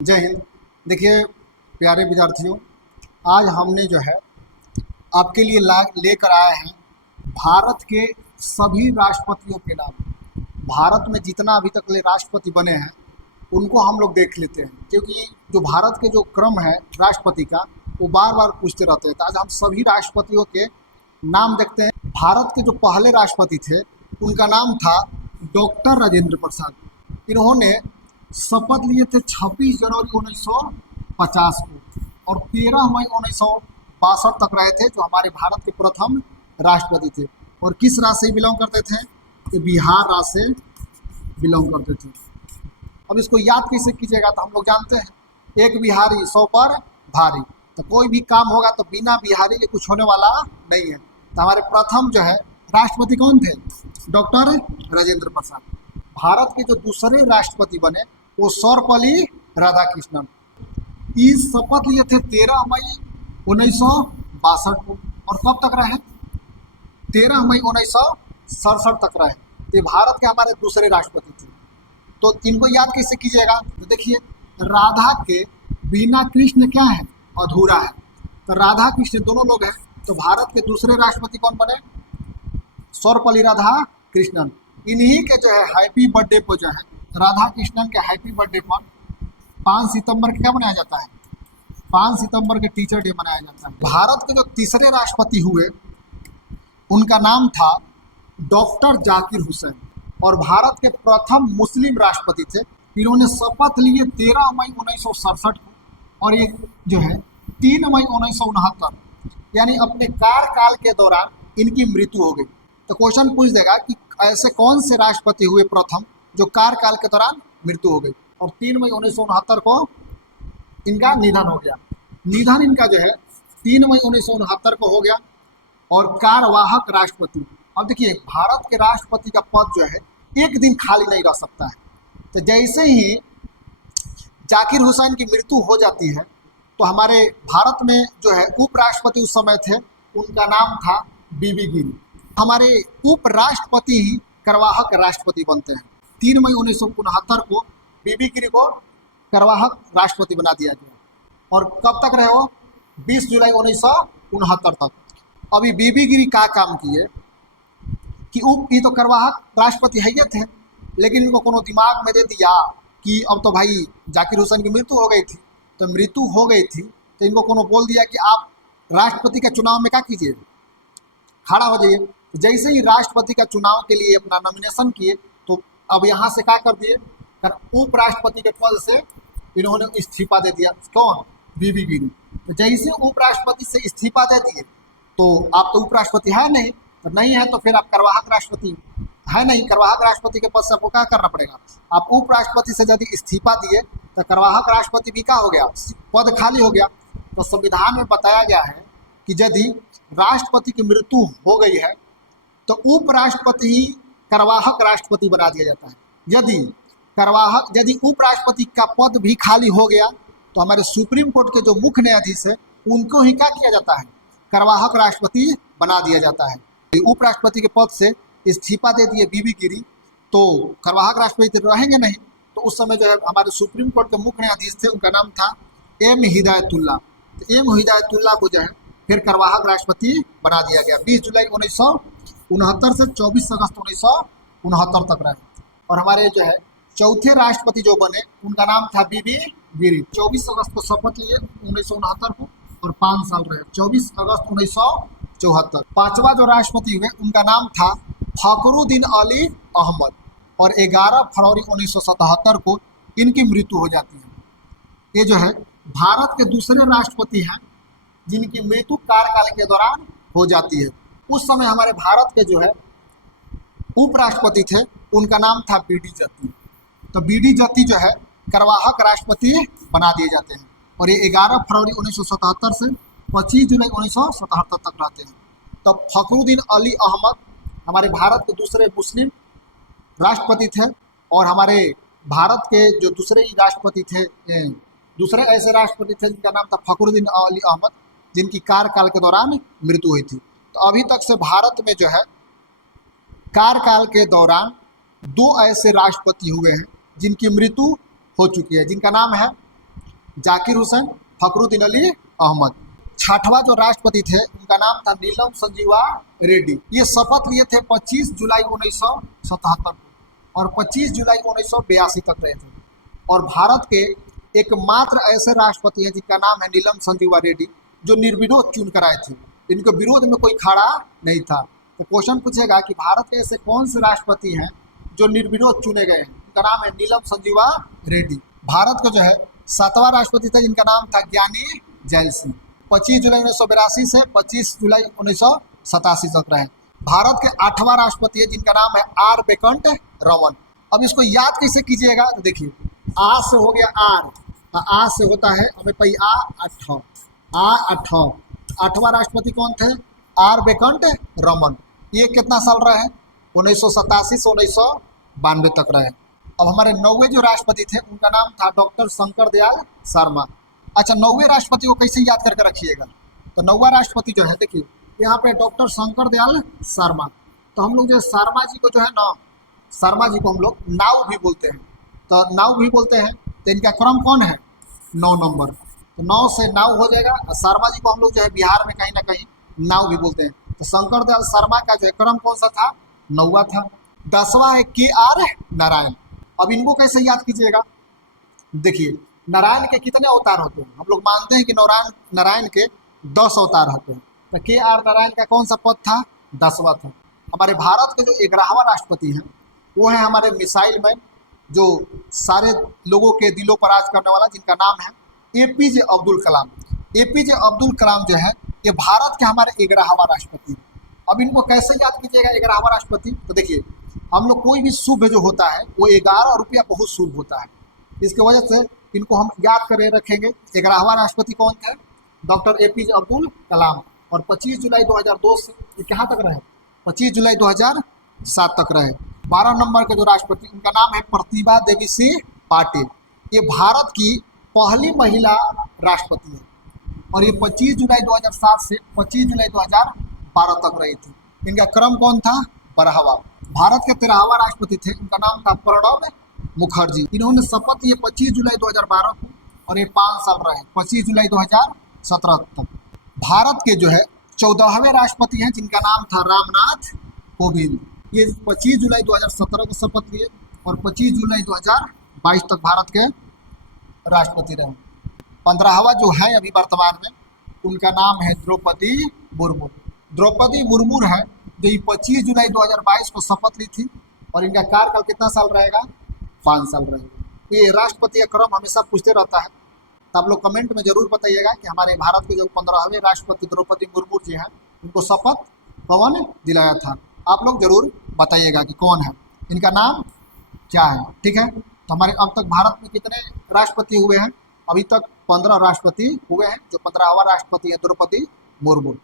जय हिंद। देखिए प्यारे विद्यार्थियों, आज हमने जो है आपके लिए लेकर आए हैं भारत के सभी राष्ट्रपतियों के नाम। भारत में जितना अभी तक ले राष्ट्रपति बने हैं उनको हम लोग देख लेते हैं, क्योंकि जो भारत के जो क्रम है राष्ट्रपति का वो बार बार पूछते रहते हैं। तो आज हम सभी राष्ट्रपतियों के नाम देखते हैं। भारत के जो पहले राष्ट्रपति थे उनका नाम था डॉक्टर राजेंद्र प्रसाद। इन्होंने शपथ लिए थे 26 जनवरी 1950 को और 13 मई 1962 तक रहे थे, जो हमारे भारत के प्रथम राष्ट्रपति थे। और किस राज्य से बिलोंग करते थे? ये बिहार राज्य से बिलोंग करते थे। अब इसको याद कैसे कीजिएगा? तो हम लोग जानते हैं एक बिहारी 100 पर भारी। तो कोई भी काम होगा तो बिना बिहारी के कुछ होने वाला नहीं है। तो हमारे प्रथम जो है राष्ट्रपति कौन थे? डॉक्टर राजेंद्र प्रसाद। भारत के जो दूसरे राष्ट्रपति बने वो सर्वपल्ली राधाकृष्णन। इस शपथ लिए थे 13 मई 1962 को और कब तक रहे? 13 मई 1967 तक रहे। ये भारत के हमारे दूसरे राष्ट्रपति थे। तो इनको याद कैसे कीजिएगा? तो देखिए, राधा के बिना कृष्ण क्या है? अधूरा है। तो राधा कृष्ण दोनों लोग हैं। तो भारत के दूसरे राष्ट्रपति कौन बने? सर्वपल्ली राधाकृष्णन। इन्हीं के जो है हैप्पी बर्थडे पर जो है राधा कृष्णन के हैप्पी बर्थडे पर 5 सितंबर क्या मनाया जाता है? 5 सितंबर के टीचर डे मनाया जाता है। भारत के जो तीसरे राष्ट्रपति हुए उनका नाम था डॉक्टर जाकिर हुसैन और भारत के प्रथम मुस्लिम राष्ट्रपति थे। इन्होंने शपथ लिए 13 मई 1967 को और ये जो है 3 मई 1969, यानी अपने कार्यकाल के दौरान इनकी मृत्यु हो गई। तो क्वेश्चन पूछ देगा कि ऐसे कौन से राष्ट्रपति हुए प्रथम जो कार्यकाल के दौरान मृत्यु हो गई? और 3 मई 1969 को इनका निधन हो गया। निधन इनका जो है 3 मई 1969 को हो गया। और कार्यवाहक राष्ट्रपति, अब देखिए भारत के राष्ट्रपति का पद जो है एक दिन खाली नहीं रह सकता है। तो जैसे ही जाकिर हुसैन की मृत्यु हो जाती है तो हमारे भारत में जो है उपराष्ट्रपति उस समय थे, उनका नाम था बीबी गिरी। हमारे उपराष्ट्रपति ही कार्यवाहक राष्ट्रपति बनते हैं। 3 मई 1969 को बीबी गिरी को कार्यवाहक राष्ट्रपति बना दिया गया और कब तक रहे हो? 20 जुलाई 1969 तक। अभी बीबी गिरी का काम किए कि ये तो कार्यवाहक राष्ट्रपति है थे, लेकिन इनको कोनो दिमाग में दे दिया कि अब तो भाई जाकिर हुसैन की मृत्यु हो गई थी। तो मृत्यु हो गई थी तो इनको कोनो बोल दिया कि आप राष्ट्रपति के चुनाव में क्या कीजिए, खड़ा हो जाइए। तो जैसे ही राष्ट्रपति का चुनाव के लिए अपना नॉमिनेशन किए तो अब यहाँ से क्या कर दिए, उपराष्ट्रपति के पद से इन्होंने इस्तीफा दे दिया। कौन? बीबी गिरी। तो जैसे उपराष्ट्रपति से इस्तीफा दे दिए तो आप तो उपराष्ट्रपति है नहीं, तो नहीं है तो फिर आप कार्यवाहक राष्ट्रपति है नहीं। कार्यवाहक राष्ट्रपति के पद से आपको क्या करना पड़ेगा? आप उपराष्ट्रपति से यदि इस्तीफा दिए तो कार्यवाहक राष्ट्रपति भी क्या हो गया? पद खाली हो गया। तो संविधान में बताया गया है कि यदि राष्ट्रपति की मृत्यु हो गई है तो उपराष्ट्रपति ही कार्यवाहक राष्ट्रपति बना दिया जाता है। यदि उपराष्ट्रपति का पद भी खाली हो गया तो हमारे सुप्रीम कोर्ट के जो मुख्य न्यायाधीश है उनको ही क्या किया जाता है? कार्यवाहक राष्ट्रपति बना दिया जाता है। उपराष्ट्रपति के पद से इस्तीफा दे दिए बीबी गिरी तो कार्यवाहक राष्ट्रपति रहेंगे नहीं। तो उस समय जो है हमारे सुप्रीम कोर्ट के मुख्य न्यायाधीश थे, उनका नाम था एम हिदायतुल्ला। तो एम हिदायतुल्ला को जो है फिर कार्यवाहक राष्ट्रपति बना दिया गया। 20 जुलाई 1969 से 24 अगस्त 1969 तक रहे। और हमारे जो है चौथे राष्ट्रपति जो बने उनका नाम था बीबी गिरी। 24 अगस्त को शपथ लिए 1969 को और 5 साल रहे, 24 अगस्त 1974। पांचवा जो राष्ट्रपति हुए उनका नाम था फखरुद्दीन अली अहमद और 11 फरवरी 1977 को इनकी मृत्यु हो जाती है। ये जो है भारत के दूसरे राष्ट्रपति हैं जिनकी मृत्यु कार्यकाल के दौरान हो जाती है। उस समय हमारे भारत के जो है उपराष्ट्रपति थे, उनका नाम था बीडी जत्ती। तो बीडी जत्ती जो है कार्यवाहक राष्ट्रपति बना दिए जाते हैं और ये 11 फरवरी 1977 से 25 जुलाई 1977 तक रहते हैं। तो फखरुद्दीन अली अहमद हमारे भारत के दूसरे मुस्लिम राष्ट्रपति थे और हमारे भारत के जो दूसरे राष्ट्रपति थे, दूसरे ऐसे राष्ट्रपति थे जिनका नाम था फखरुद्दीन अली अहमद, जिनकी कार्यकाल के दौरान मृत्यु हुई थी। तो अभी तक से भारत में जो है कार्यकाल के दौरान 2 ऐसे राष्ट्रपति हुए हैं जिनकी मृत्यु हो चुकी है, जिनका नाम है जाकिर हुसैन, फखरुद्दीन अली अहमद। छठवां जो राष्ट्रपति थे उनका नाम था नीलम संजीवा रेड्डी। ये शपथ लिए थे 25 जुलाई 1977 को और 25 जुलाई 1982 तक रहे थे। और भारत के एकमात्र ऐसे राष्ट्रपति हैं जिनका नाम है नीलम संजीवा रेड्डी, जो निर्विरोध चुन कर आए थे, इनके विरोध में कोई खड़ा नहीं था। तो क्वेश्चन पूछेगा कि भारत के ऐसे कौन से राष्ट्रपति हैं जो निर्विरोध चुने गए हैं? उनका नाम है नीलम संजीवा रेड्डी। भारत का जो है 7वां राष्ट्रपति था जिनका नाम था ज्ञानी जैल सिंह। 25 जुलाई 1982 से 25 जुलाई 1987 तक रहे। भारत के 8वां राष्ट्रपति है जिनका नाम है आर वेंकट रमन। अब इसको याद कैसे कीजिएगा? तो देखिए, आ से हो गया आर, आ से होता है हमें पई आ अठ। 8वां राष्ट्रपति कौन थे? आर वेंकट रमन। ये कितना साल रहे? 1987 से 1992 तक रहे। अब हमारे 9वें जो राष्ट्रपति थे उनका नाम था डॉक्टर शंकर दयाल शर्मा। अच्छा, 9वें राष्ट्रपति को कैसे याद करके रखिएगा? तो 9वां राष्ट्रपति जो है, देखिए यहाँ पे डॉक्टर शंकर दयाल शर्मा। तो हम लोग जो शर्मा जी को जो है ना, शर्मा जी को हम लोग नाव भी बोलते हैं। तो नाव भी बोलते हैं, तो इनका क्रम कौन है? 9 नंबर। तो 9 से नाव हो जाएगा। और शर्मा जी को हम लोग जो है बिहार में कहीं ना कहीं नाव भी बोलते हैं। तो शंकर दयाल शर्मा का जो है क्रम कौन सा था? 9वां था। 10वां है के आर नारायण। अब इनको कैसे याद कीजिएगा? देखिए, नारायण के कितने अवतार होते हैं? हम लोग मानते हैं कि नारायण के 10 अवतार होते हैं। तो के आर नारायण का कौन सा पद था? 10वां था। हमारे भारत के जो 11वां राष्ट्रपति हैं वो है हमारे मिसाइल मैन, जो सारे लोगों के दिलों पर राज करने वाला, जिनका नाम है एपीजे अब्दुल कलाम। एपीजे अब्दुल कलाम जो है ये भारत के हमारे 11वां राष्ट्रपति। अब इनको कैसे याद कीजिएगा 11वां राष्ट्रपति? तो देखिए, हम लोग कोई भी शुभ जो होता है वो 11 रुपया बहुत शुभ होता है। इसकी वजह से इनको हम याद करे रखेंगे। 11वां राष्ट्रपति कौन थे? Doctor APJ Abdul Kalam. और 25 जुलाई 2002 से ये कहाँ तक रहे? 25 जुलाई 2007 तक रहे। 12 नंबर के जो राष्ट्रपति, उनका नाम है प्रतिभा देवी सिंह पाटिल। ये भारत की पहली महिला राष्ट्रपति है और ये 25 जुलाई 2007 से 25 जुलाई 2012 तक रही थी। इनका क्रम कौन था? 12वां। भारत के 13वां राष्ट्रपति थे, उनका नाम था प्रणब मुखर्जी। इन्होंने शपथ लिए 25 जुलाई 2012 को और ये 5 साल रहे, 25 जुलाई 2017 तक। भारत के जो है 14वें राष्ट्रपति हैं जिनका नाम था रामनाथ कोविंद। ये 25 जुलाई 2017 को शपथ लिए और 25 जुलाई 2022 तक भारत के राष्ट्रपति रहे। 15वां जो है अभी वर्तमान में, उनका नाम है द्रौपदी मुर्मू। द्रौपदी मुर्मू है जो 25 जुलाई 2022 को शपथ ली थी और इनका कार्यकाल कितना साल रहेगा? 5 साल रहेगा। ये राष्ट्रपति का क्रम हमेशा पूछते रहता है, तो आप लोग कमेंट में जरूर बताइएगा कि हमारे भारत के जो 15वें राष्ट्रपति द्रौपदी मुर्मू जी हैं उनको शपथ कौन दिलाया था? आप लोग जरूर बताइएगा कि कौन है, इनका नाम क्या है। ठीक है, तो हमारे अब तक भारत में कितने राष्ट्रपति हुए हैं? अभी तक 15 राष्ट्रपति हुए हैं। जो 15वां राष्ट्रपति है द्रौपदी मुर्मू।